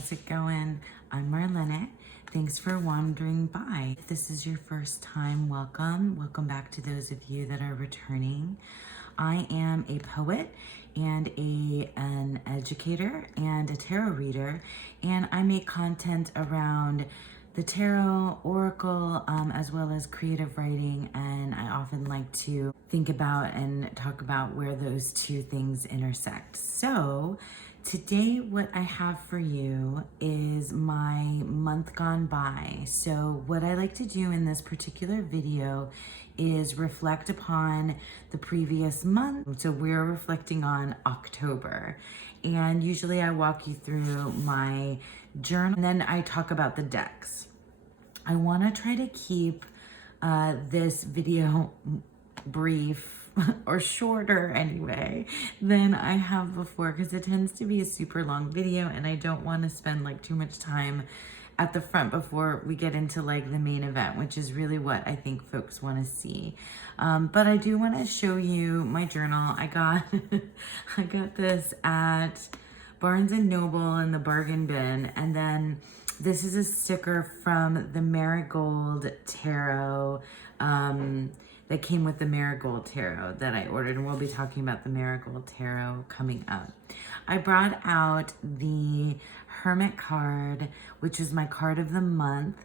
how's it going? I'm Marlene. Thanks for wandering by. If this is your first time, welcome. Welcome back to those of you that are returning. I am a poet and an educator and a tarot reader, and I make content around the tarot, oracle, as well as creative writing, and I often like to think about and talk about where those two things intersect. So today what I have for you is my month gone by. So what I like to do in this particular video is reflect upon the previous month. So we're reflecting on October, and usually I walk you through my journal and then I talk about the decks. I want to try to keep this video brief or shorter anyway than I have before, because it tends to be a super long video and I don't want to spend like too much time at the front before we get into like the main event, which is really what I think folks want to see. But I do want to show you my journal. I got I got this at Barnes & Noble in the bargain bin, and then this is a sticker from the Marigold tarot that came with the Marigold tarot that I ordered, and we'll be talking about the Marigold tarot coming up. I brought out the Hermit card, which is my card of the month.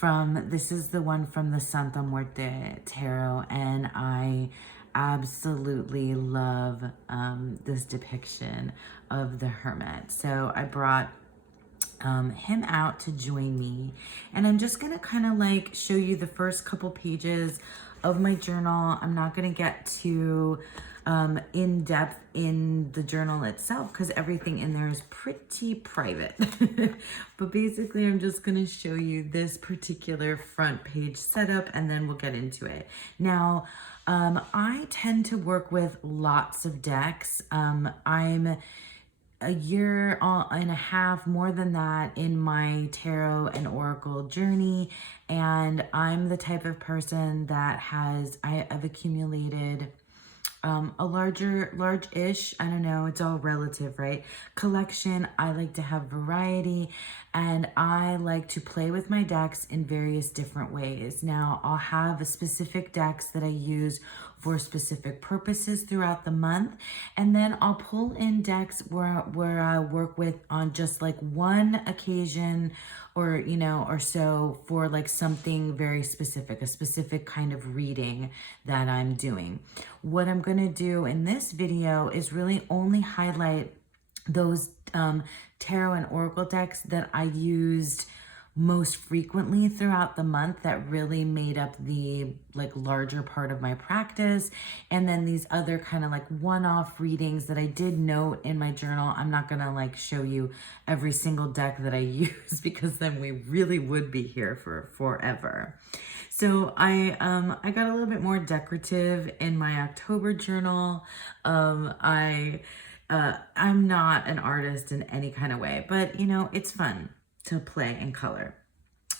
This is the one from the Santa Muerte tarot, and I absolutely love this depiction of the Hermit. So I brought him out to join me, and I'm just gonna kind of like show you the first couple pages of my journal. I'm not gonna get too in depth in the journal itself because everything in there is pretty private. But basically I'm just gonna show you this particular front page setup and then we'll get into it. Now I tend to work with lots of decks. I'm a year and a half, more than that, in my tarot and oracle journey, and I'm the type of person that I've accumulated a large-ish, I don't know, it's all relative, right? Collection. I like to have variety, and I like to play with my decks in various different ways. Now, I'll have specific decks that I use for specific purposes throughout the month, and then I'll pull in decks where I work with on just like one occasion or, you know, or so for like something very specific, a specific kind of reading that I'm doing. What I'm going to do in this video is really only highlight those tarot and oracle decks that I used most frequently throughout the month, that really made up the like larger part of my practice. And then these other kind of like one-off readings that I did note in my journal. I'm not gonna like show you every single deck that I use because then we really would be here for forever. So I got a little bit more decorative in my October journal. I'm not an artist in any kind of way, but you know, it's fun to play and color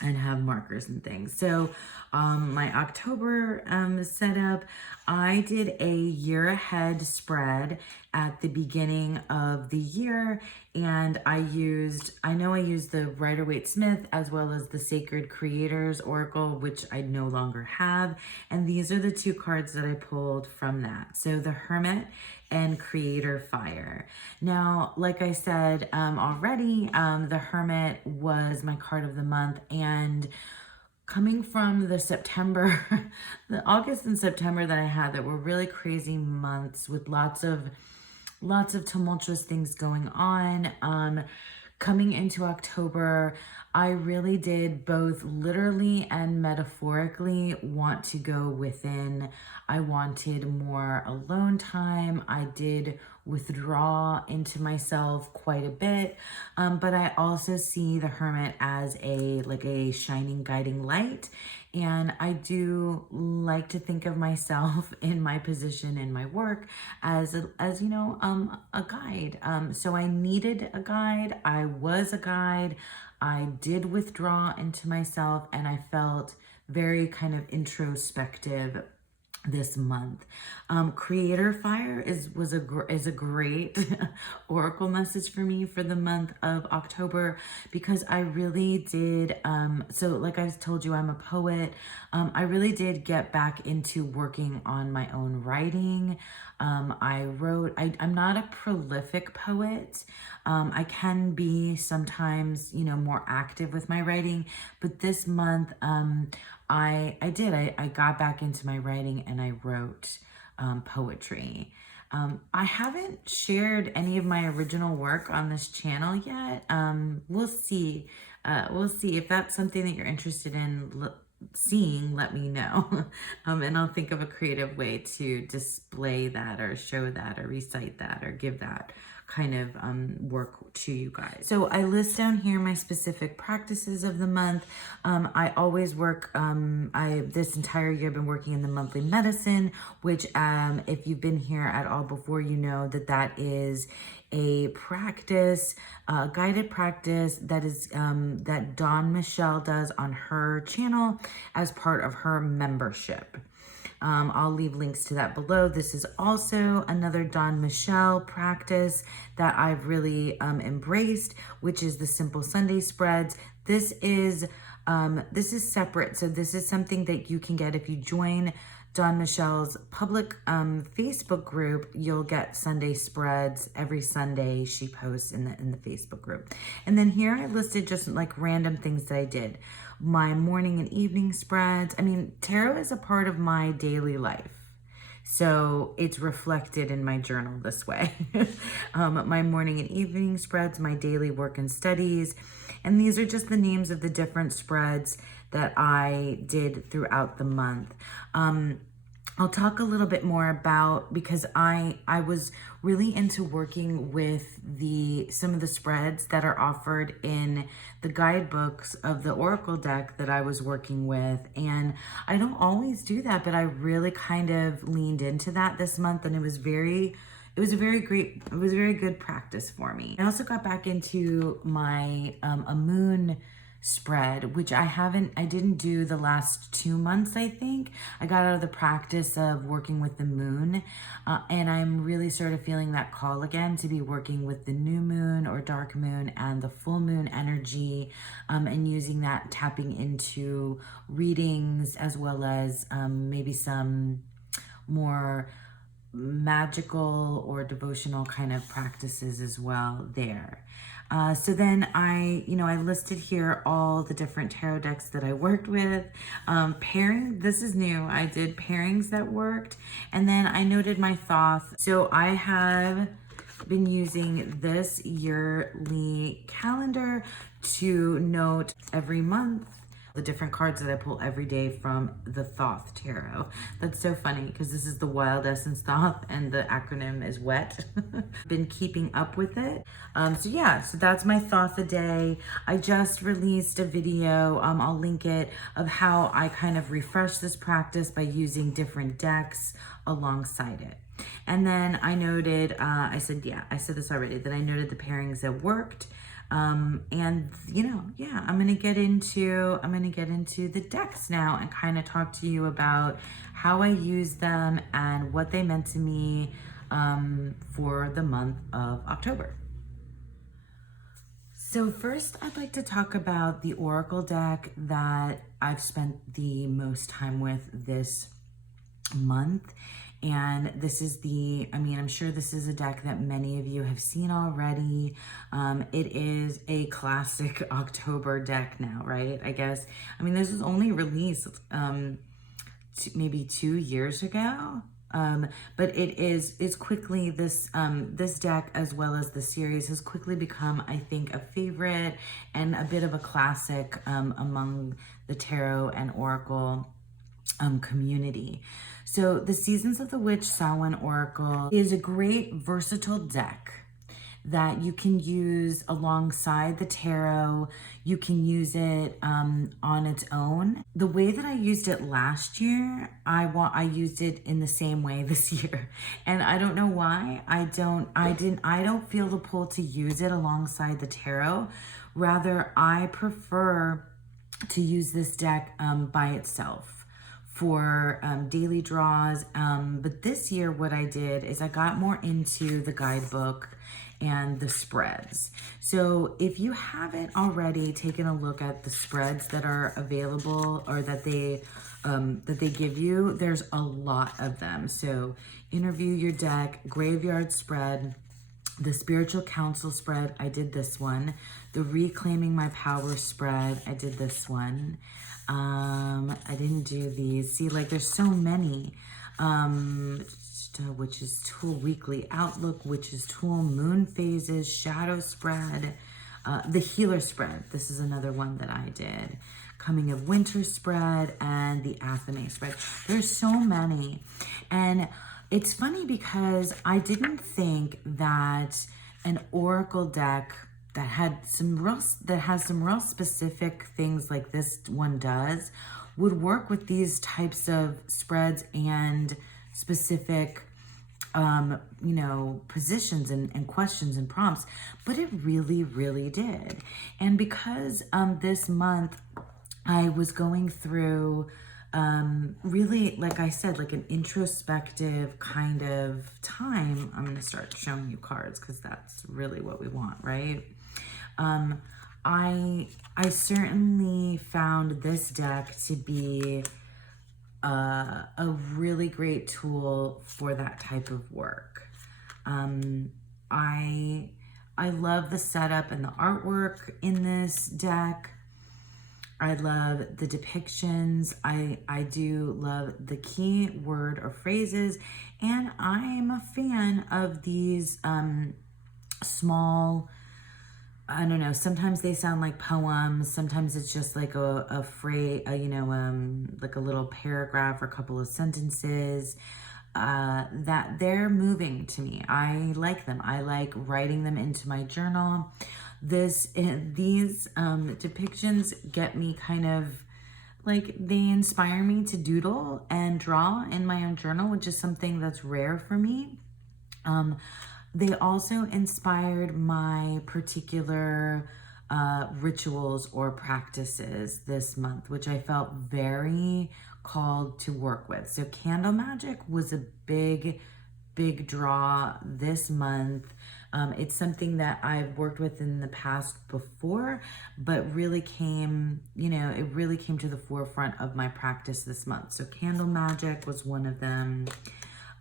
and have markers and things. So my October setup, I did a year ahead spread at the beginning of the year, and I used the Rider-Waite-Smith as well as the Sacred Creators Oracle, which I no longer have, and these are the two cards that I pulled from that. So the Hermit and Creator Fire. Now, like I said already, the Hermit was my card of the month, and coming from the August and September that I had that were really crazy months with lots of tumultuous things going on, coming into October, I really did both literally and metaphorically want to go within. I wanted more alone time. I did withdraw into myself quite a bit, but I also see the Hermit as a shining guiding light, and I do like to think of myself in my position in my work as you know, a guide. So I needed a guide. I was a guide. I did withdraw into myself, and I felt very kind of introspective this month. Creator Fire is a great oracle message for me for the month of October, because I really did so like I told you, I'm a poet. I really did get back into working on my own writing. I'm not a prolific poet. I can be sometimes, more active with my writing, but this month, I got back into my writing and I wrote poetry. I haven't shared any of my original work on this channel yet. We'll see. We'll see if that's something that you're interested in seeing. Let me know, and I'll think of a creative way to display that or show that or recite that or give that kind of work to you guys. So I list down here my specific practices of the month. I always work, this entire year been working in the monthly medicine, which if you've been here at all before, you know that is a practice, guided practice that is that Dawn Michelle does on her channel as part of her membership. I'll leave links to that below. This is also another Dawn Michelle practice that I've really embraced, which is the Simple Sunday spreads. This is separate. So this is something that you can get if you join Dawn Michelle's public Facebook group. You'll get Sunday spreads every Sunday. She posts in the Facebook group. And then here I listed just like random things that I did. My morning and evening spreads. I mean, tarot is a part of my daily life, so it's reflected in my journal this way. My morning and evening spreads, my daily work and studies, and these are just the names of the different spreads that I did throughout the month. I'll talk a little bit more about, because I was really into working with some of the spreads that are offered in the guidebooks of the Oracle deck that I was working with. And I don't always do that, but I really kind of leaned into that this month, and it was a very good practice for me. I also got back into my a moon spread, which I didn't do the last 2 months. I think I got out of the practice of working with the moon, and I'm really sort of feeling that call again to be working with the new moon or dark moon and the full moon energy, and using that, tapping into readings, as well as maybe some more magical or devotional kind of practices as well there. So then I listed here all the different tarot decks that I worked with. Pairing, this is new. I did pairings that worked. And then I noted my Thoth. So I have been using this yearly calendar to note every month the different cards that I pull every day from the Thoth Tarot. That's so funny because this is the Wild Essence Thoth and the acronym is WET. Been keeping up with it. So that's my Thoth a day. I just released a video, I'll link it, of how I kind of refresh this practice by using different decks alongside it. And then I noted, I said this already, that I noted the pairings that worked. I'm gonna get into the decks now and kind of talk to you about how I use them and what they meant to me for the month of October. So first, I'd like to talk about the Oracle deck that I've spent the most time with this month. And this is I'm sure this is a deck that many of you have seen already. It is a classic October deck now, right? I guess. This was only released maybe 2 years ago. But it's quickly, this deck, as well as the series, has quickly become, I think, a favorite and a bit of a classic among the tarot and oracle community. So the Seasons of the Witch Samhain Oracle is a great versatile deck that you can use alongside the tarot. You can use it on its own. The way that I used it last year, I used it in the same way this year. And I don't know why. I don't feel the pull to use it alongside the tarot. Rather, I prefer to use this deck by itself for daily draws. But this year what I did is I got more into the guidebook and the spreads. So if you haven't already taken a look at the spreads that are available or that they give you, there's a lot of them. So interview your deck, graveyard spread, the spiritual council spread, I did this one. The reclaiming my power spread, I did this one. I didn't do these. See, like there's so many. Witch's Tool Weekly Outlook, Witch's Tool Moon Phases, Shadow Spread, the Healer Spread. This is another one that I did. Coming of Winter Spread, and the Athame Spread. There's so many. And it's funny because I didn't think that an oracle deck that has some real specific things like this one does would work with these types of spreads and specific positions and questions and prompts, but it really, really did. And because this month I was going through really, like I said, like an introspective kind of time. I'm going to start showing you cards because that's really what we want, right? I certainly found this deck to be a really great tool for that type of work. I love the setup and the artwork in this deck. I love the depictions. I do love the key word or phrases, and I'm a fan of these small, I don't know, sometimes they sound like poems, sometimes it's just like a phrase, like a little paragraph or a couple of sentences that they're moving to me. I like them. I like writing them into my journal. These depictions get me kind of like, they inspire me to doodle and draw in my own journal, which is something that's rare for me. They also inspired my particular rituals or practices this month, which I felt very called to work with. So candle magic was a big draw this month. It's something that I've worked with in the past before, but really came, it really came to the forefront of my practice this month. So candle magic was one of them.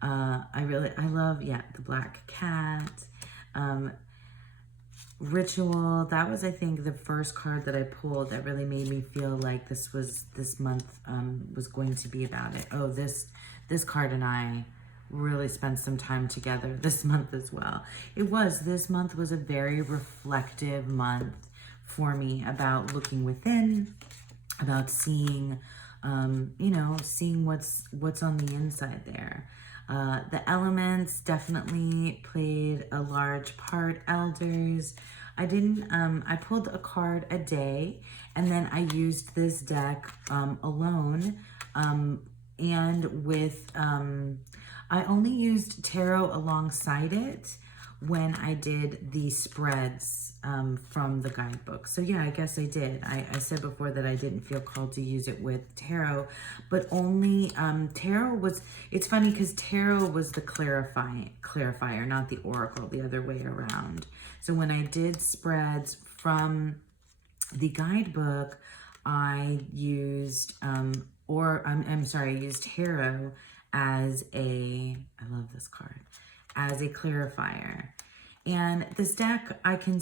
I love, the black cat. Ritual, that was, I think, the first card that I pulled that really made me feel like this month was going to be about it. Oh, this card and I really spent some time together this month as well. This month was a very reflective month for me about looking within, about seeing, seeing what's on the inside there. The elements definitely played a large part. Elders, I pulled a card a day, and then I used this deck alone, and with, I only used tarot alongside it when I did the spreads from the guidebook. So yeah, I guess I did. I said before that I didn't feel called to use it with tarot, but only tarot was, it's funny because tarot was the clarifier, not the oracle, the other way around. So when I did spreads from the guidebook, I used, I used tarot as I love this card, as a clarifier. And this deck, I can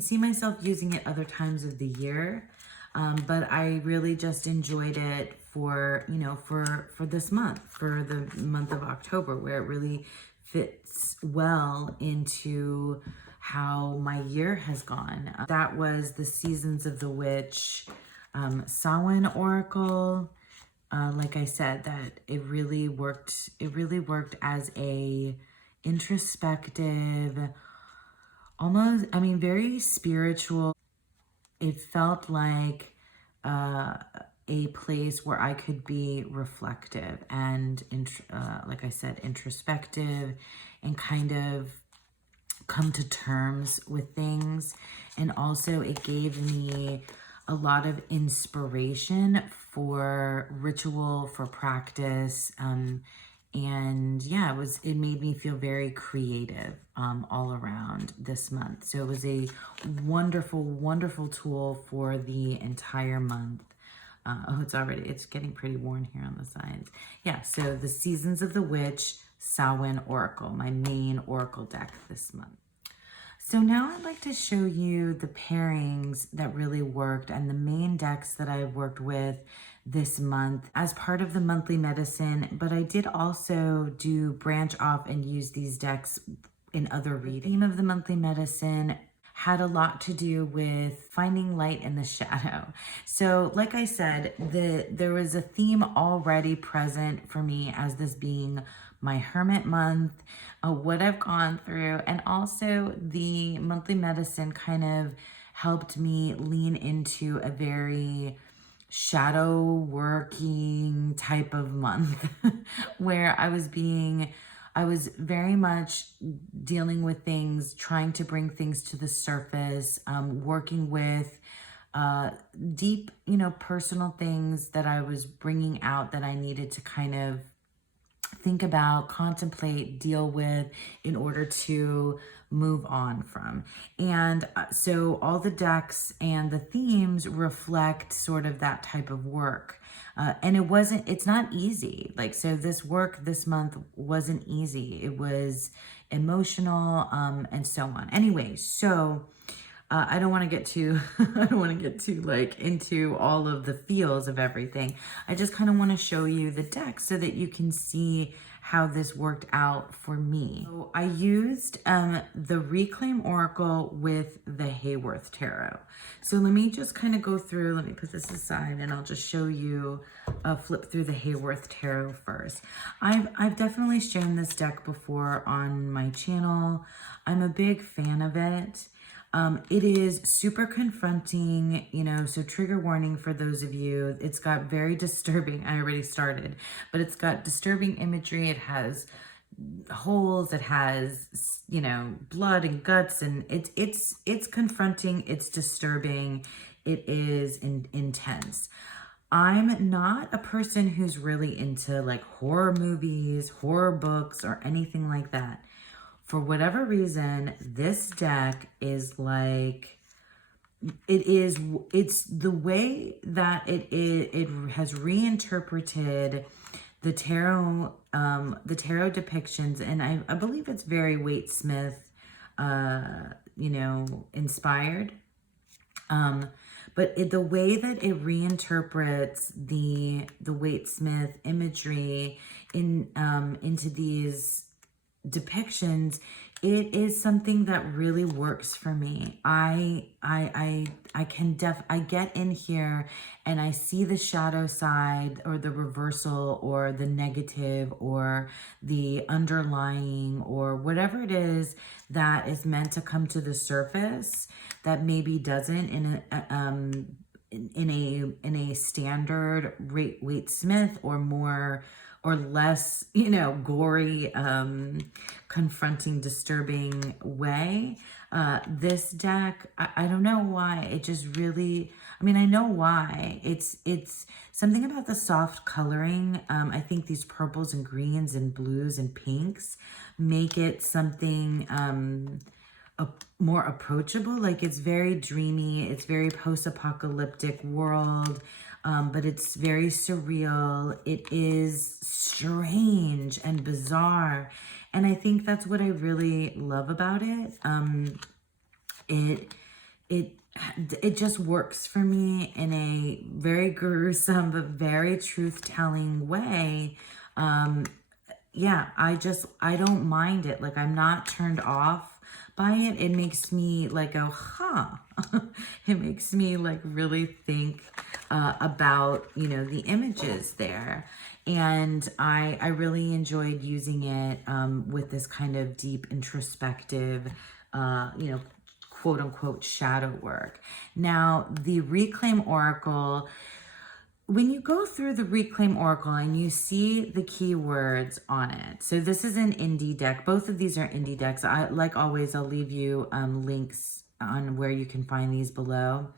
see myself using it other times of the year, but I really just enjoyed it for this month, for the month of October, where it really fits well into how my year has gone. That was the Seasons of the Witch Samhain Oracle. Like I said, that it really worked as a introspective, almost, very spiritual. It felt like a place where I could be reflective and, like I said, introspective, and kind of come to terms with things. And also it gave me a lot of inspiration for ritual, for practice. And yeah, it made me feel very creative all around this month. So it was a wonderful, wonderful tool for the entire month. Oh, it's getting pretty worn here on the sides. Yeah, so the Seasons of the Witch, Samhain Oracle, my main Oracle deck this month. So now I'd like to show you the pairings that really worked and the main decks that I worked with this month as part of the monthly medicine, but I did also do branch off and use these decks in other readings. The theme of the monthly medicine had a lot to do with finding light in the shadow. So like I said, there was a theme already present for me as this being my hermit month, what I've gone through, and also the monthly medicine kind of helped me lean into a very shadow working type of month where I was very much dealing with things, trying to bring things to the surface, working with deep, personal things that I was bringing out that I needed to kind of think about, contemplate, deal with in order to move on from. And so all the decks and the themes reflect sort of that type of work. And it's not easy. So this work this month wasn't easy. It was emotional, and so on. Anyway, so I don't want to get too, into all of the feels of everything. I just kind of want to show you the deck so that you can see how this worked out for me. So I used the Reclaim Oracle with the Hayworth Tarot. So let me just kind of go through, let me put this aside and I'll just show you, flip through the Hayworth Tarot first. I've definitely shown this deck before on my channel. I'm a big fan of it. It is super confronting, so trigger warning for those of you. It's got very disturbing, I already started, but it's got disturbing imagery. It has holes, it has, blood and guts, and it's confronting, it's disturbing, it is intense. I'm not a person who's really into horror movies, horror books, or anything like that. For whatever reason, this deck is it's the way that it has reinterpreted the tarot depictions, and I believe it's very Waite Smith, inspired. But the way that it reinterprets the Waite Smith imagery into these depictions, it is something that really works for me. I get in here and I see the shadow side or the reversal or the negative or the underlying or whatever it is that is meant to come to the surface that maybe doesn't in a standard Waite Smith or more or less, gory, confronting, disturbing way. This deck, I don't know why. It just really, I know why. It's something about the soft coloring. I think these purples and greens and blues and pinks make it something more approachable. It's very dreamy. It's very post-apocalyptic world. But it's very surreal. It is strange and bizarre. And I think that's what I really love about it. It just works for me in a very gruesome, but very truth-telling way. Yeah, I don't mind it. I'm not turned off by it. It makes me go, huh. It makes me really think about, the images there. And I really enjoyed using it with this kind of deep introspective, quote unquote shadow work. Now, the Reclaim Oracle, when you go through the Reclaim Oracle and you see the keywords on it, so this is an indie deck. Both of these are indie decks. Like always, I'll leave you links on where you can find these below.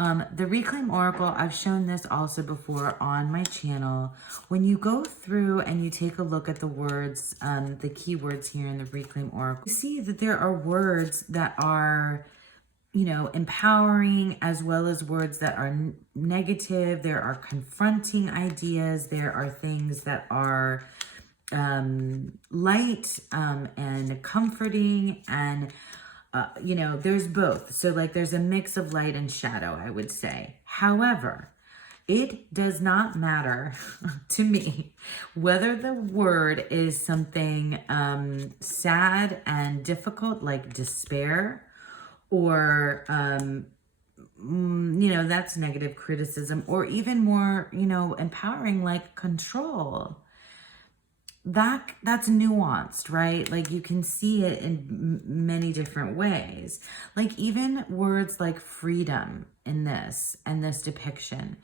The Reclaim Oracle, I've shown this also before on my channel. When you go through and you take a look at the words, the keywords here in the Reclaim Oracle, you see that there are words that are, you know, empowering, as well as words that are negative. There are confronting ideas. There are things that are light and comforting, and you know, there's both. So like there's a mix of light and shadow, I would say. However, it does not matter to me whether the word is something sad and difficult, like despair, or you know, that's negative criticism, or even more, you know, empowering, like control. That's nuanced, right? Like you can see it in many different ways. Like even words like freedom in this and this depiction,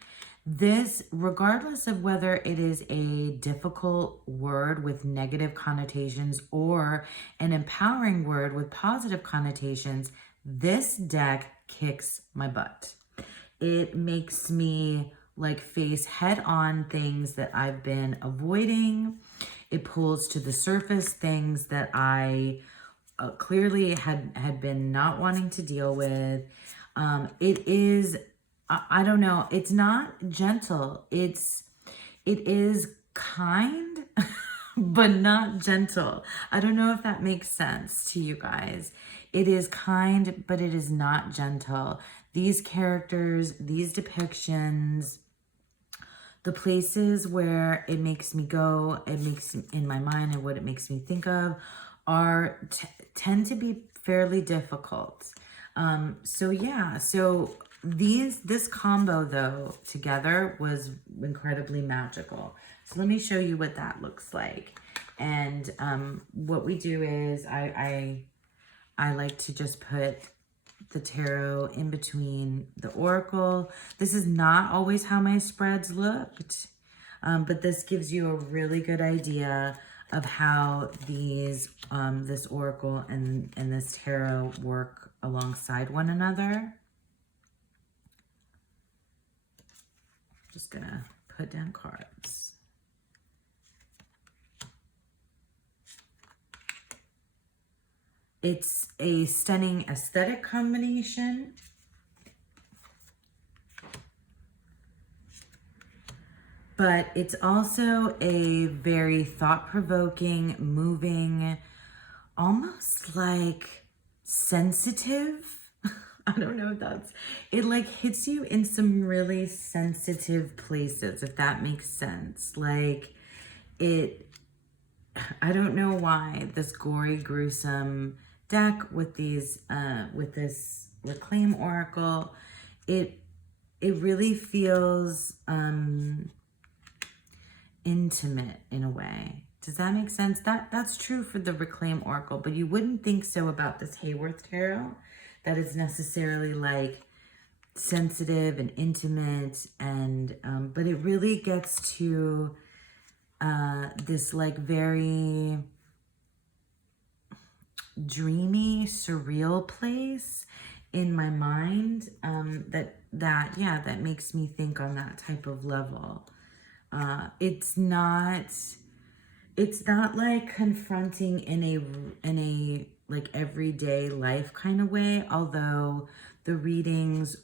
this, regardless of whether it is a difficult word with negative connotations or an empowering word with positive connotations, this deck kicks my butt. It makes me like face head on things that I've been avoiding. It pulls to the surface things that I clearly had been not wanting to deal with. It is, I don't know, it's not gentle. It is kind, but not gentle. I don't know if that makes sense to you guys. It is kind, but it is not gentle. These characters, these depictions, the places where it makes me go, it makes in my mind, and what it makes me think of are tend to be fairly difficult. So yeah, so this combo though together was incredibly magical. So let me show you what that looks like. And what we do is I like to just put the tarot in between the oracle. This is not always how my spreads looked, but this gives you a really good idea of how these this oracle and this tarot work alongside one another. Just gonna put down cards. It's a stunning aesthetic combination. But it's also a very thought-provoking, moving, almost like sensitive. I don't know if that's, it like hits you in some really sensitive places, if that makes sense. Like it, I don't know why this gory, gruesome deck with these, with this Reclaim Oracle, it really feels intimate in a way. Does that make sense? That's true for the Reclaim Oracle, but you wouldn't think so about this Hayworth Tarot, that it's necessarily like sensitive and intimate, and but it really gets to this like very dreamy, surreal place in my mind, that makes me think on that type of level. It's not like confronting in a like everyday life kind of way, although the readings,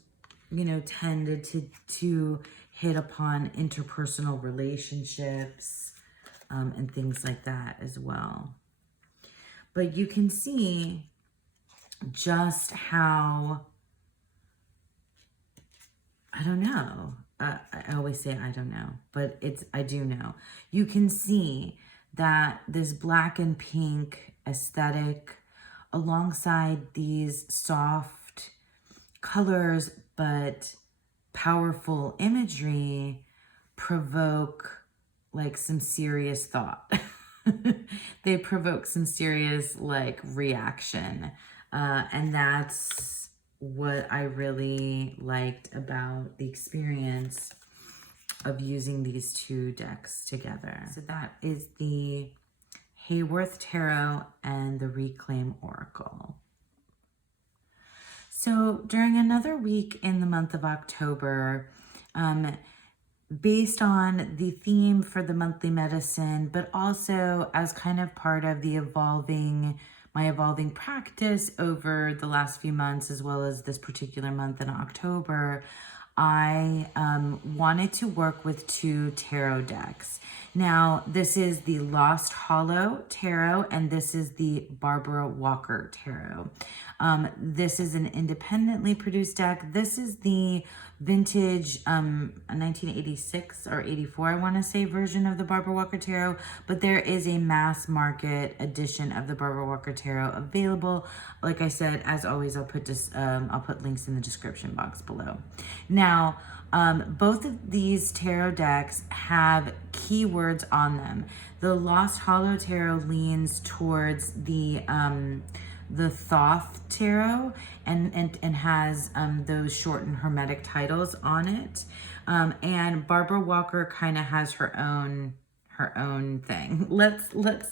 you know, tended to hit upon interpersonal relationships and things like that as well. But you can see just how, I don't know, I always say I don't know, but I do know. You can see that this black and pink aesthetic alongside these soft colors but powerful imagery provoke like some serious thought. They provoke some serious like reaction, and that's what I really liked about the experience of using these two decks together. So that is the Hayworth Tarot and the Reclaim Oracle. So during another week in the month of October, based on the theme for the monthly medicine, but also as kind of part of the my evolving practice over the last few months, as well as this particular month in October, I wanted to work with 2 tarot decks. Now, this is the Lost Hollow Tarot, and this is the Barbara Walker Tarot. This is an independently produced deck. This is the vintage 1986 or 84, I want to say, version of the Barbara Walker Tarot, but there is a mass market edition of the Barbara Walker Tarot available. Like I said, as always, I'll put links in the description box below. Now, both of these tarot decks have keywords on them. The Lost Hollow Tarot leans towards the Thoth Tarot and has those short and hermetic titles on it. And Barbara Walker kind of has her own thing. Let's look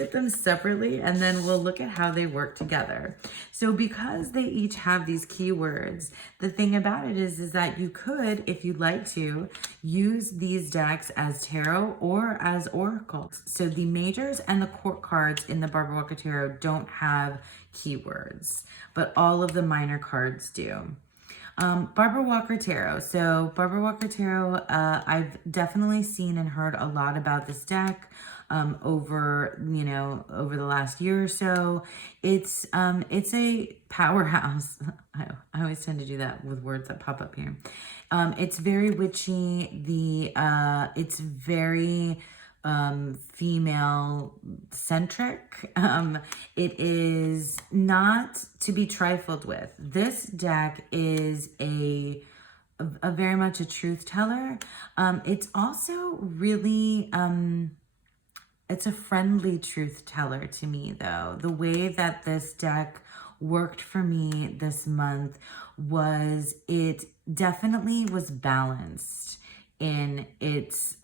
at them separately, and then we'll look at how they work together. So because they each have these keywords, the thing about it is that you could, if you'd like to, use these decks as tarot or as oracles. So the majors and the court cards in the Barbara Walker Tarot don't have keywords, but all of the minor cards do. Barbara Walker Tarot. So Barbara Walker Tarot, I've definitely seen and heard a lot about this deck over the last year or so. It's a powerhouse. I always tend to do that with words that pop up here. It's very witchy. It's very female centric. It is not to be trifled with. This deck is a very much a truth teller. It's also really it's a friendly truth teller to me, though. The way that this deck worked for me this month was it definitely was balanced in its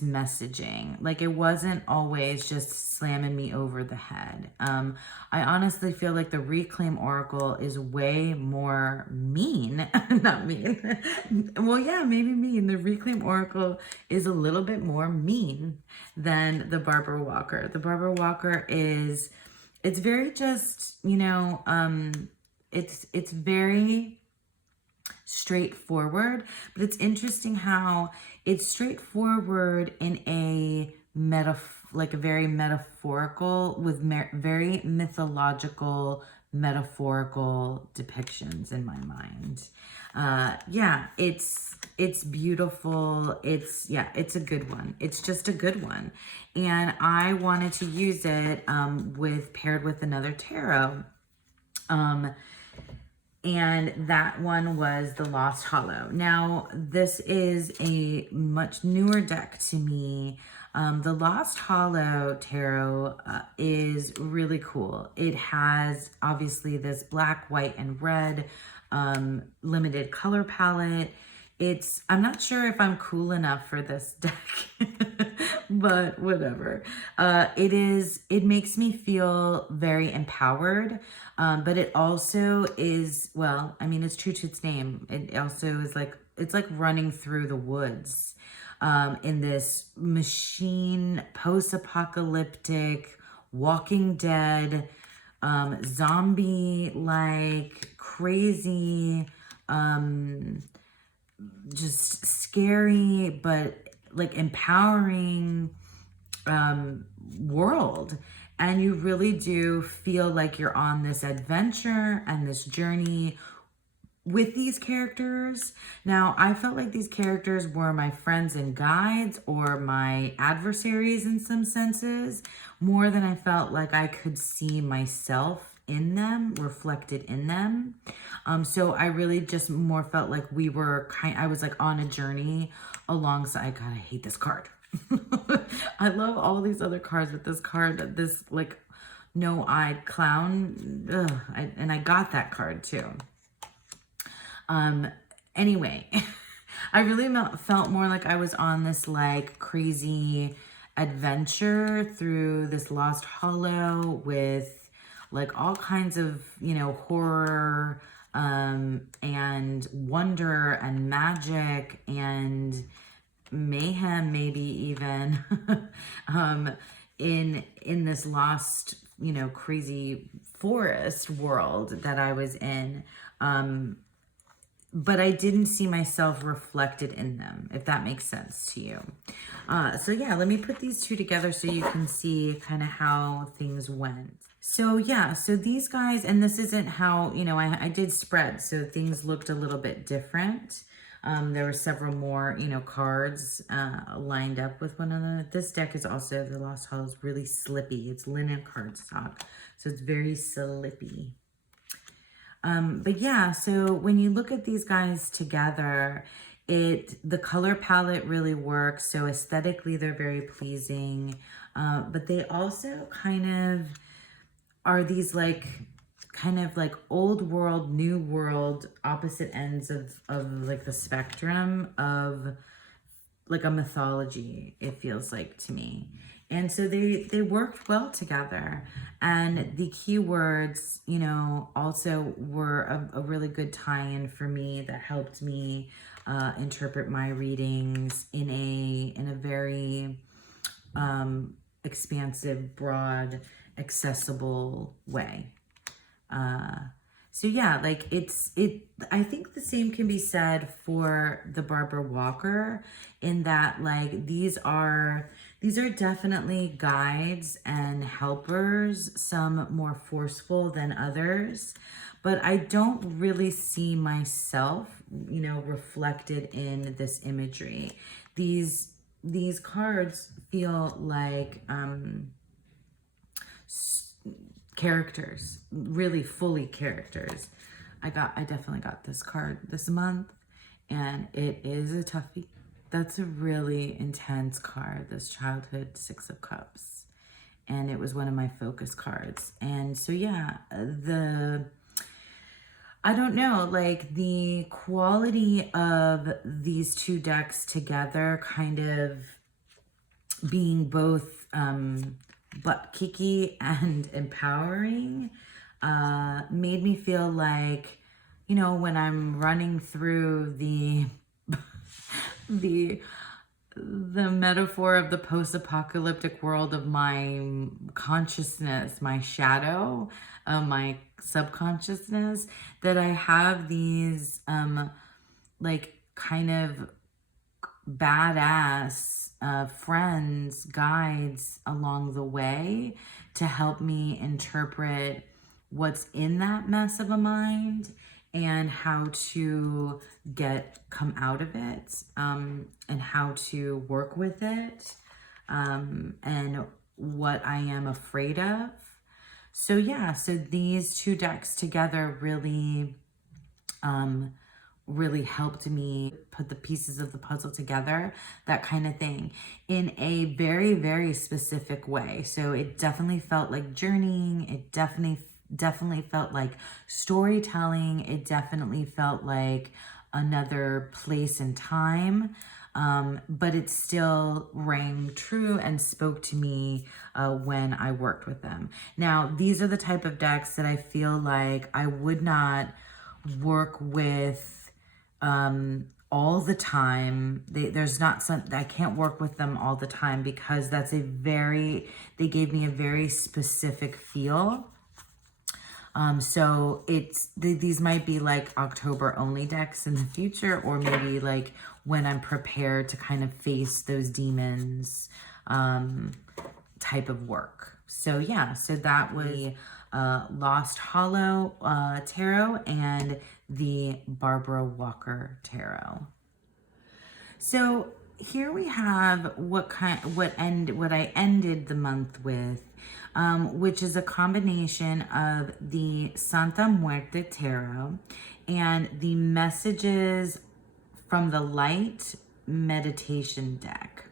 messaging. Like, it wasn't always just slamming me over the head. I honestly feel like the Reclaim Oracle is way more mean. Not mean. Well, yeah, maybe mean. The Reclaim Oracle is a little bit more mean than the Barbara Walker. The Barbara Walker it's very just, it's very straightforward, but it's interesting how it's straightforward in a very metaphorical, with very mythological, metaphorical depictions in my mind. It's beautiful. It's a good one. It's just a good one. And I wanted to use it paired with another tarot. And that one was the Lost Hollow. Now, this is a much newer deck to me. The Lost Hollow Tarot is really cool. It has, obviously, this black, white, and red limited color palette. I'm not sure if I'm cool enough for this deck, but whatever. It makes me feel very empowered, but it also is, well, I mean, it's true to its name. It also is it's like running through the woods in this machine, post-apocalyptic, Walking Dead, zombie-like, crazy, just scary but like empowering world. And you really do feel like you're on this adventure and this journey with these characters. Now, I felt like these characters were my friends and guides, or my adversaries in some senses, more than I felt like I could see myself in them, reflected in them. So I really just more felt like I was like on a journey alongside. God, I hate this card. I love all these other cards, but this card, this like no-eyed clown, and I got that card too. Anyway, I really felt more like I was on this like crazy adventure through this Lost Hollow with like all kinds of, you know, horror, and wonder and magic and mayhem, maybe even, in this lost, you know, crazy forest world that I was in. But I didn't see myself reflected in them, if that makes sense to you. So yeah, let me put these two together so you can see kind of how things went. So yeah, so these guys, and this isn't how, you know, I did spread, so things looked a little bit different. There were several more, you know, cards lined up with one another. This deck is also, the Lost Hall is really slippy. It's linen cardstock, so it's very slippy. But yeah, so when you look at these guys together, the color palette really works. So aesthetically, they're very pleasing. But they also kind of are these like, kind of like old world, new world, opposite ends of like the spectrum of like a mythology, it feels like to me. And so they worked well together. And the keywords, you know, also were a really good tie-in for me that helped me interpret my readings in a very expansive, broad, accessible way. So yeah, like I think the same can be said for the Barbara Walker, in that like these are definitely guides and helpers, some more forceful than others, but I don't really see myself, you know, reflected in this imagery. These cards feel like characters, really fully characters. I definitely got this card this month, and it is a toughie. That's a really intense card, this Childhood Six of Cups. And it was one of my focus cards. And so yeah, I don't know, like the quality of these two decks together kind of being both butt kicky and empowering made me feel like, you know, when I'm running through the the metaphor of the post-apocalyptic world of my consciousness, my shadow, my subconsciousness, that I have these like kind of badass friends, guides along the way to help me interpret what's in that mess of a mind and how to come out of it, and how to work with it, and what I am afraid of. So yeah, so these two decks together really really helped me put the pieces of the puzzle together, that kind of thing, in a very, very specific way. So it definitely felt like journeying. It definitely felt like storytelling. It definitely felt like another place and time. But it still rang true and spoke to me when I worked with them. Now, these are the type of decks that I feel like I would not work with all the time. There's not some, I can't work with them all the time, because that's they gave me a very specific feel. So these might be like October only decks in the future, or maybe like when I'm prepared to kind of face those demons, type of work. So yeah, so that was Lost Hollow Tarot and the Barbara Walker Tarot. So here we have what I ended the month with, which is a combination of the Santa Muerte Tarot and the Messages from the Light meditation deck.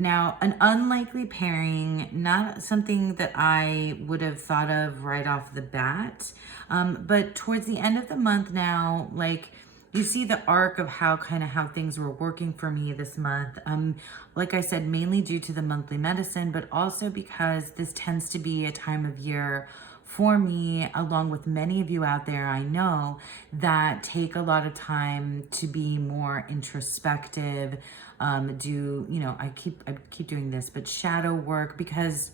Now, an unlikely pairing, not something that I would have thought of right off the bat, but towards the end of the month now, like, you see the arc of how things were working for me this month. Like I said, mainly due to the monthly medicine, but also because this tends to be a time of year for me, along with many of you out there I know that take a lot of time to be more introspective, I keep doing this, but shadow work, because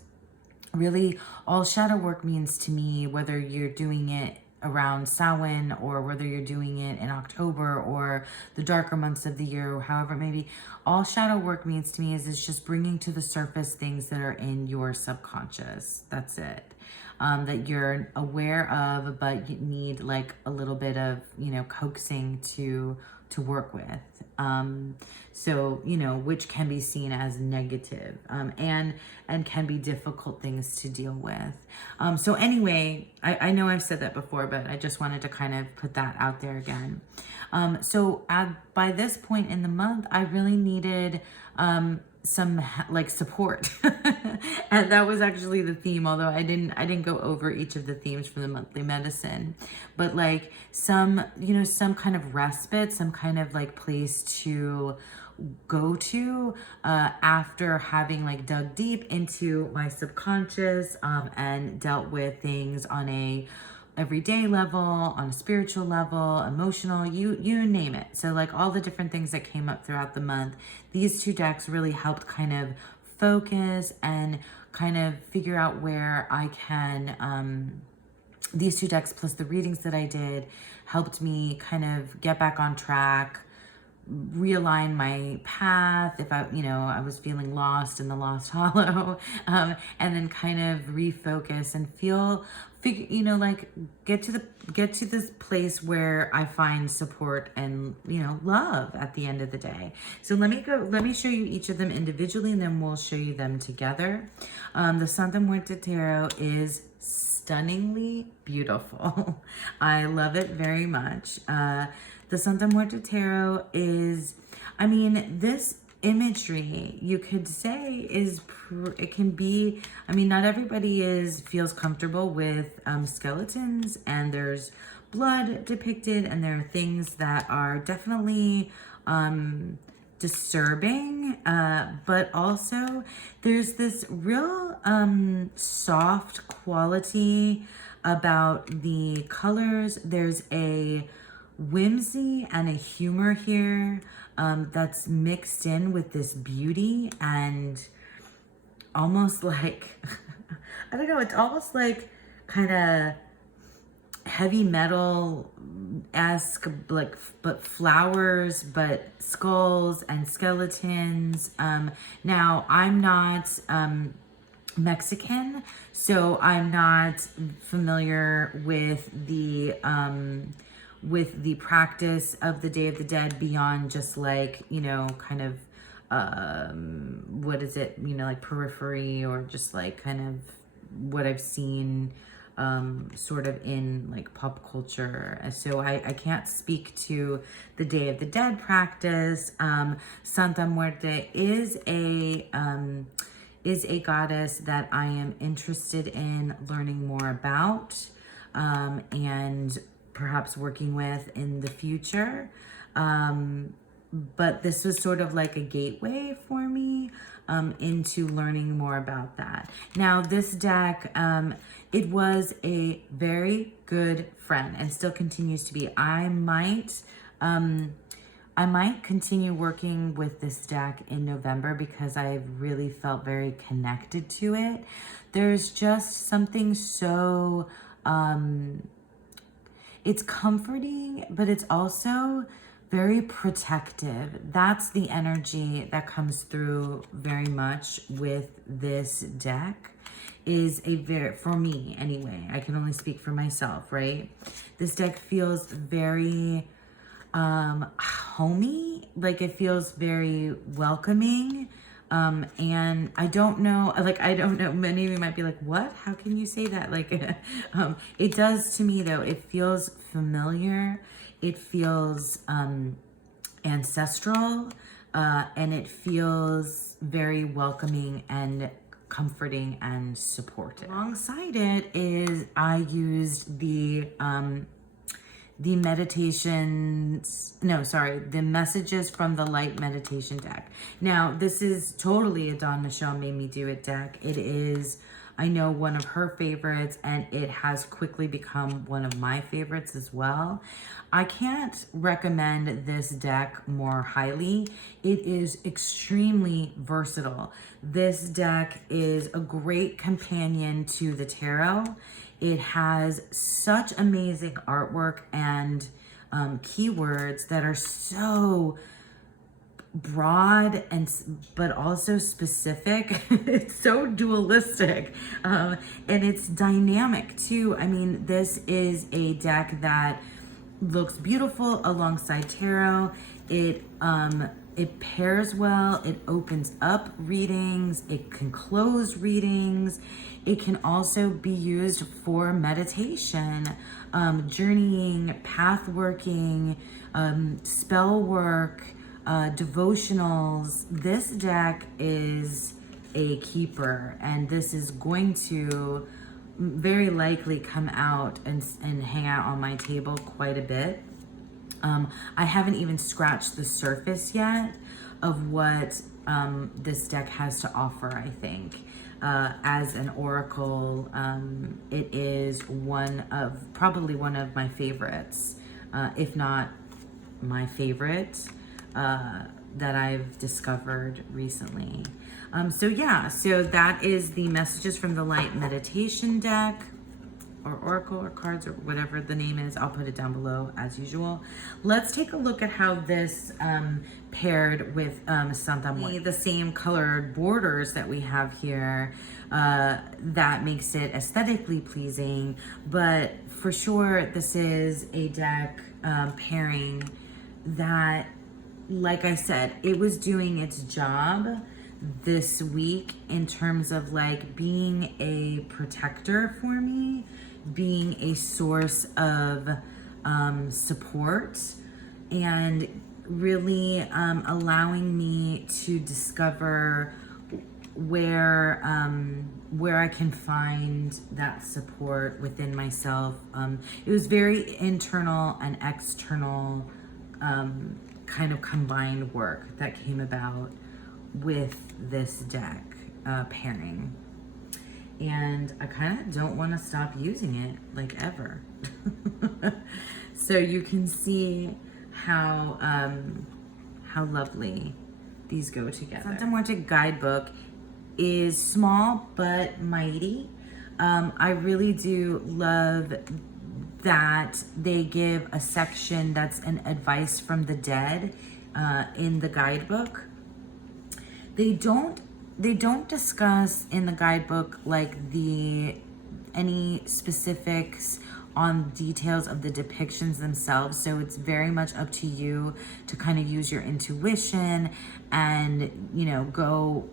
really all shadow work means to me, whether you're doing it around Samhain or whether you're doing it in October or the darker months of the year, or however it may be, all shadow work means to me is it's just bringing to the surface things that are in your subconscious. That's it. That you're aware of, but you need like a little bit of, coaxing to work with. Which can be seen as negative, and can be difficult things to deal with. So anyway, I know I've said that before, but I just wanted to kind of put that out there again. By this point in the month, I really needed, some like support. And that was actually the theme, although I didn't go over each of the themes for the monthly medicine, but like some kind of respite, some kind of like place to go to after having like dug deep into my subconscious, and dealt with things on a everyday level, on a spiritual level, emotional, you name it. So like all the different things that came up throughout the month, these two decks really helped kind of focus and kind of figure out where I can, these two decks plus the readings that I did helped me kind of get back on track, realign my path if I was feeling lost in the lost hollow, and then kind of refocus and get to this place where I find support and love at the end of the day. So let me show you each of them individually, and then we'll show you them together. The Santa Muerte Tarot is stunningly beautiful. I love it very much. The Santa Muerte Tarot is, this imagery, you could say, it can be, not everybody feels comfortable with skeletons, and there's blood depicted, and there are things that are definitely disturbing, but also there's this real soft quality about the colors. There's a whimsy and a humor here that's mixed in with this beauty, and almost like I don't know, it's almost like kind of heavy metal-esque, like, but flowers, but skulls and skeletons. Now I'm not Mexican, so I'm not familiar with the practice of the Day of the Dead beyond just like, kind of, what is it, like periphery, or just like kind of what I've seen sort of in like pop culture. So I can't speak to the Day of the Dead practice. Santa Muerte is a goddess that I am interested in learning more about, and perhaps working with in the future. But this was sort of like a gateway for me into learning more about that. Now, this deck, it was a very good friend and still continues to be. I might continue working with this deck in November because I really felt very connected to it. There's just something so, it's comforting, but it's also very protective. That's the energy that comes through very much with this deck. Is a very, for me anyway, I can only speak for myself, right? This deck feels very homey, like it feels very welcoming. And I don't know, many of you might be like, what? How can you say that? Like, it does to me though. It feels familiar. It feels ancestral, and it feels very welcoming and comforting and supportive. Alongside it is I used the Messages from the Light meditation deck. Now, this is totally a Dawn Michelle Made Me Do It deck. It is I know one of her favorites, and it has quickly become one of my favorites as well. I can't recommend this deck more highly. It is extremely versatile. This deck is a great companion to the tarot. It has such amazing artwork and keywords that are so broad and but also specific. It's so dualistic, and it's dynamic too. I mean, this is a deck that looks beautiful alongside tarot. It pairs well. It opens up readings. It can close readings. It can also be used for meditation, journeying, path working, spell work, devotionals. This deck is a keeper, and this is going to very likely come out and hang out on my table quite a bit. I haven't even scratched the surface yet of what this deck has to offer, I think. As an oracle, it is probably one of my favorites, if not my favorite, that I've discovered recently. So that is the Messages from the Light meditation deck, or oracle, or cards, or whatever the name is. I'll put it down below as usual. Let's take a look at how this paired with Santa Muerte. The same colored borders that we have here, that makes it aesthetically pleasing, but for sure this is a deck pairing that, like I said, it was doing its job this week in terms of like being a protector for me, being a source of support, and really allowing me to discover where I can find that support within myself. It was very internal and external kind of combined work that came about with this deck pairing. And I kind of don't want to stop using it, like, ever. So you can see how lovely these go together. Santa Muerte guidebook is small but mighty. I really do love that they give a section that's an advice from the dead in the guidebook. They don't discuss in the guidebook like any specifics on details of the depictions themselves, so it's very much up to you to kind of use your intuition and, you know, go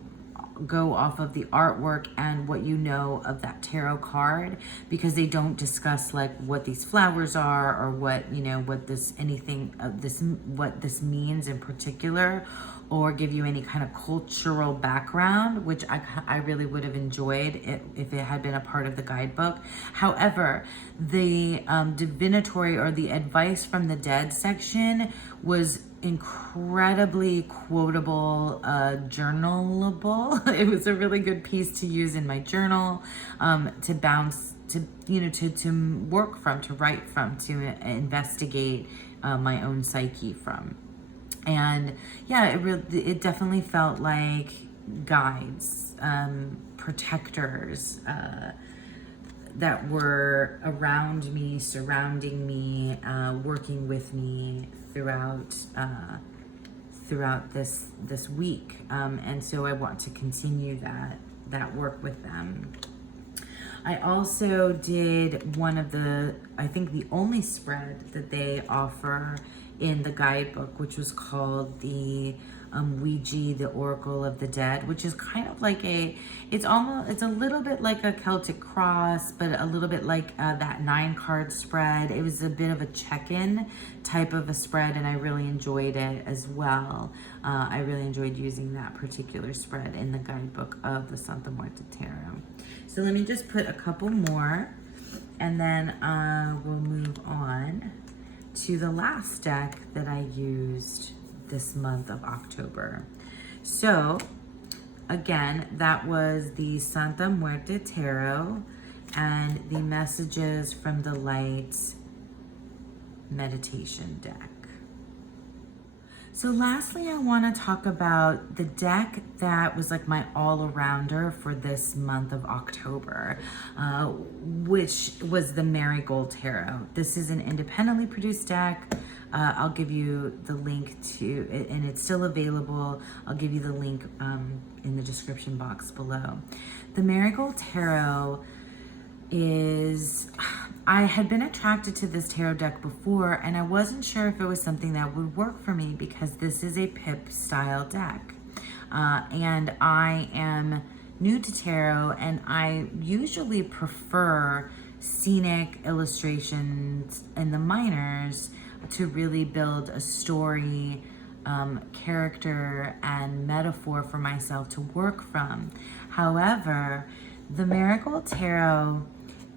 off of the artwork and what you know of that tarot card, because they don't discuss like what these flowers are, or what, you know, what this means in particular, or give you any kind of cultural background, which I really would have enjoyed if it had been a part of the guidebook. However, the divinatory, or the advice from the dead section, was incredibly quotable, journalable. It was a really good piece to use in my journal, to bounce, to work from, to write from, to investigate my own psyche from. And yeah, it definitely felt like guides, protectors, that were around me, surrounding me, working with me throughout this week, and so I want to continue that work with them. I also did one of I think the only spread that they offer in the guidebook, which was called the Ouija, the Oracle of the Dead, which is kind of like it's a little bit like a Celtic cross, but a little bit like that 9-card spread. It was a bit of a check-in type of a spread, and I really enjoyed it as well. I really enjoyed using that particular spread in the guidebook of the Santa Muerte Tarot. So let me just put a couple more, and then we'll move on to the last deck that I used this month of October. So again, that was the Santa Muerte Tarot and the Messages from the Light meditation deck. So lastly, I want to talk about the deck that was like my all-arounder for this month of October, which was the Marigold Tarot. This is an independently produced deck. I'll give you the link to it, and it's still available. I'll give you the link in the description box below. The Marigold Tarot is, I had been attracted to this tarot deck before, and I wasn't sure if it was something that would work for me because this is a pip style deck. And I am new to tarot, and I usually prefer scenic illustrations in the minors to really build a story, character, and metaphor for myself to work from. However, the Marigold Tarot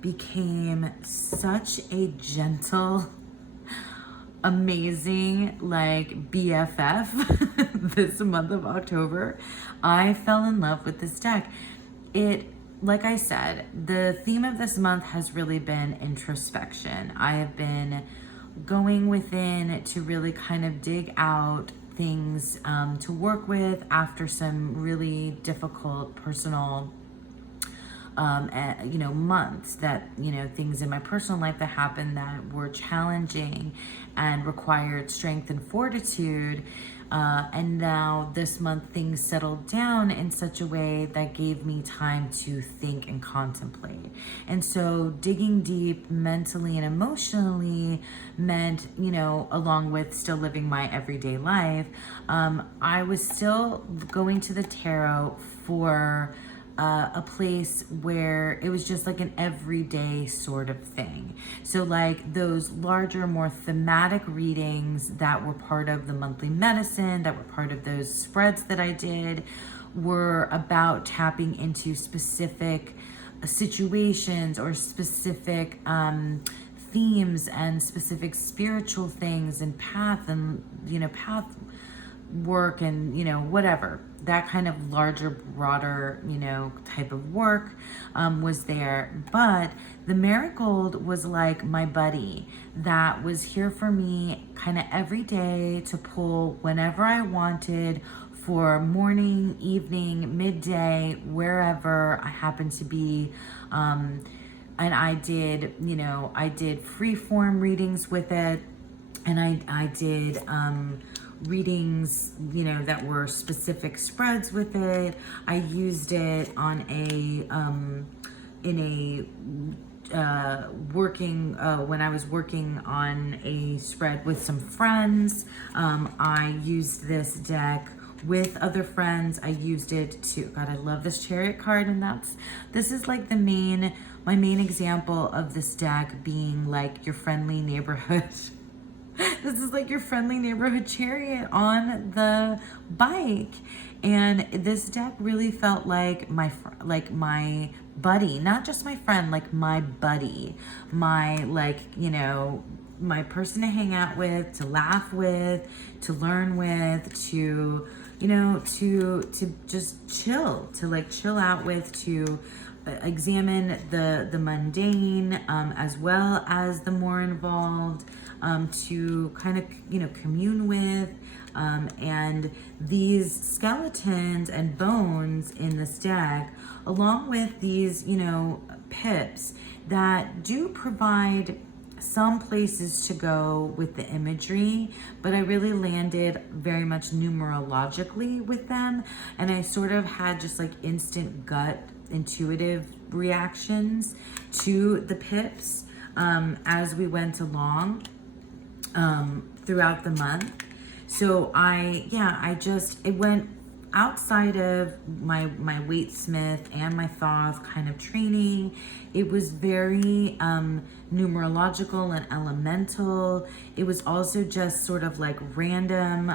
became such a gentle, amazing, like BFF this month of October. I fell in love with this deck. It, like I said, the theme of this month has really been introspection. I have been going within to really kind of dig out things to work with after some really difficult personal months that, things in my personal life that happened that were challenging and required strength and fortitude. And now this month things settled down in such a way that gave me time to think and contemplate. And so digging deep mentally and emotionally meant, along with still living my everyday life, I was still going to the tarot for a place where it was just like an everyday sort of thing. So like those larger, more thematic readings that were part of the monthly medicine, that were part of those spreads that I did, were about tapping into specific situations or specific themes and specific spiritual things and path work and whatever, that kind of larger, broader type of work was there. But the Marigold was like my buddy that was here for me kind of every day to pull whenever I wanted, for morning, evening, midday, wherever I happened to be. And I did free form readings with it, and I did readings, that were specific spreads with it. I used it on when I was working on a spread with some friends. I used this deck with other friends. I used it to, God, I love this Chariot card, and this is like my main example of this deck being like your friendly neighborhood. This is like your friendly neighborhood chariot on the bike. And this deck really felt like my buddy, not just my friend, like my buddy, my my person to hang out with, to laugh with, to learn with, to just chill out with, to examine the mundane as well as the more involved, to kind of commune with, and these skeletons and bones in this deck, along with these pips that do provide some places to go with the imagery, but I really landed very much numerologically with them, and I sort of had just like instant gut intuitive reactions to the pips as we went along throughout the month. So it went outside of my Waitsmith and my Thoth kind of training. It was very numerological and elemental. It was also just sort of like random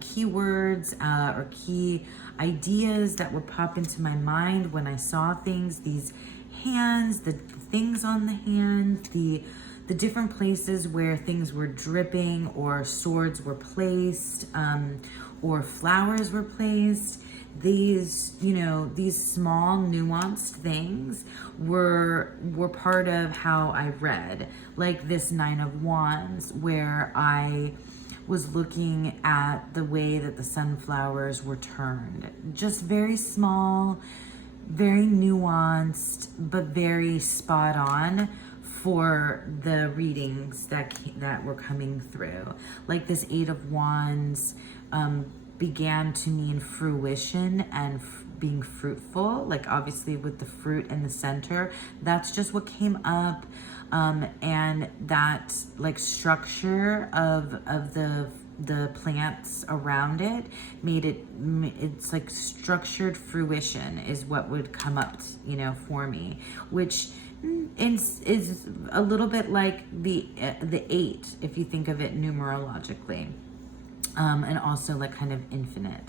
keywords or key ideas that would pop into my mind when I saw things, these hands, the things on the hands, the different places where things were dripping or swords were placed, or flowers were placed. these, you know, these small nuanced things were part of how I read. Like this Nine of Wands, where I was looking at the way that the sunflowers were turned. Just very small, very nuanced, but very spot on for the readings that were coming through. Like this Eight of Wands began to mean fruition and being fruitful, like obviously with the fruit in the center. That's just what came up. And that like structure of the plants around it made it, it's like structured fruition is what would come up, you know, for me, which is a little bit like the 8, if you think of it numerologically. And also like kind of infinite.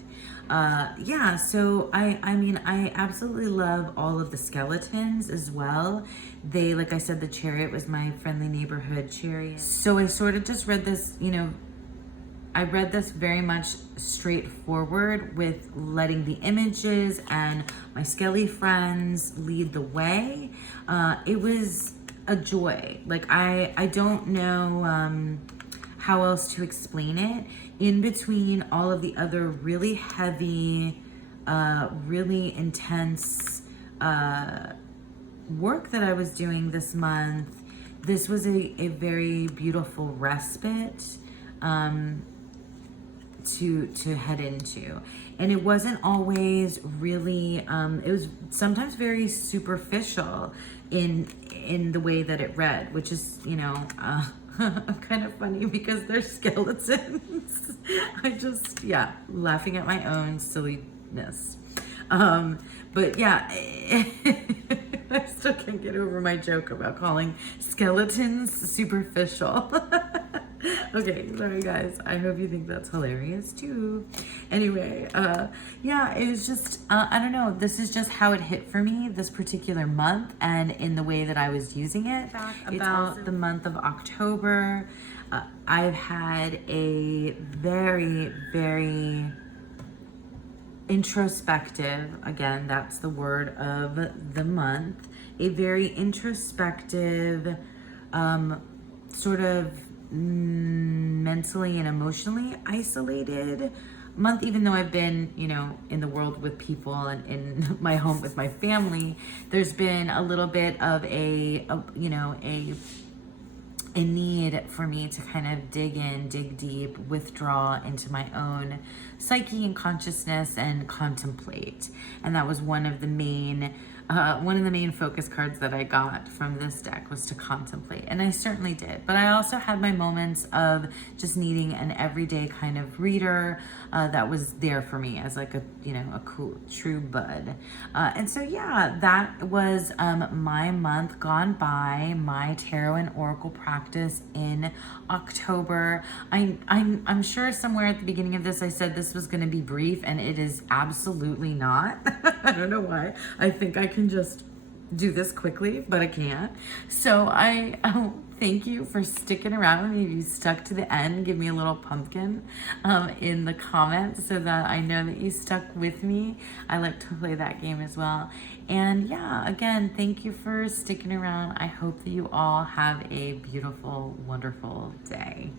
Yeah, so I mean, I absolutely love all of the skeletons as well. They, like I said, the chariot was my friendly neighborhood chariot. So I sort of just read this, you know, I read this very much straightforward with letting the images and my skelly friends lead the way. It was a joy. Like I don't know how else to explain it. In between all of the other really heavy, really intense work that I was doing this month, this was a very beautiful respite to head into. And it wasn't always really, it was sometimes very superficial in the way that it read, which is, you know, kind of funny because they're skeletons. I just, yeah, laughing at my own silliness. But yeah, I still can't get over my joke about calling skeletons superficial. Okay, sorry guys. I hope you think that's hilarious too. Anyway, yeah, it was just, I don't know. This is just how it hit for me this particular month and in the way that I was using it. About the month of October, I've had a very, very introspective, again, that's the word of the month, a very introspective, sort of mentally and emotionally isolated month. Even though I've been, you know, in the world with people and in my home with my family, there's been a little bit of a you know, a need for me to kind of dig deep, withdraw into my own psyche and consciousness and contemplate. And that was one of the main focus cards that I got from this deck, was to contemplate. And I certainly did. But I also had my moments of just needing an everyday kind of reader that was there for me as like a, you know, a cool, true bud. And so, yeah, that was my month gone by, my tarot and oracle practice in October. I'm sure somewhere at the beginning of this I said this was going to be brief, and it is absolutely not. I don't know why. I think I can just do this quickly, but I can't. So I thank you for sticking around with me. If you stuck to the end, give me a little pumpkin in the comments so that I know that you stuck with me. I like to play that game as well. And yeah, again, thank you for sticking around. I hope that you all have a beautiful, wonderful day.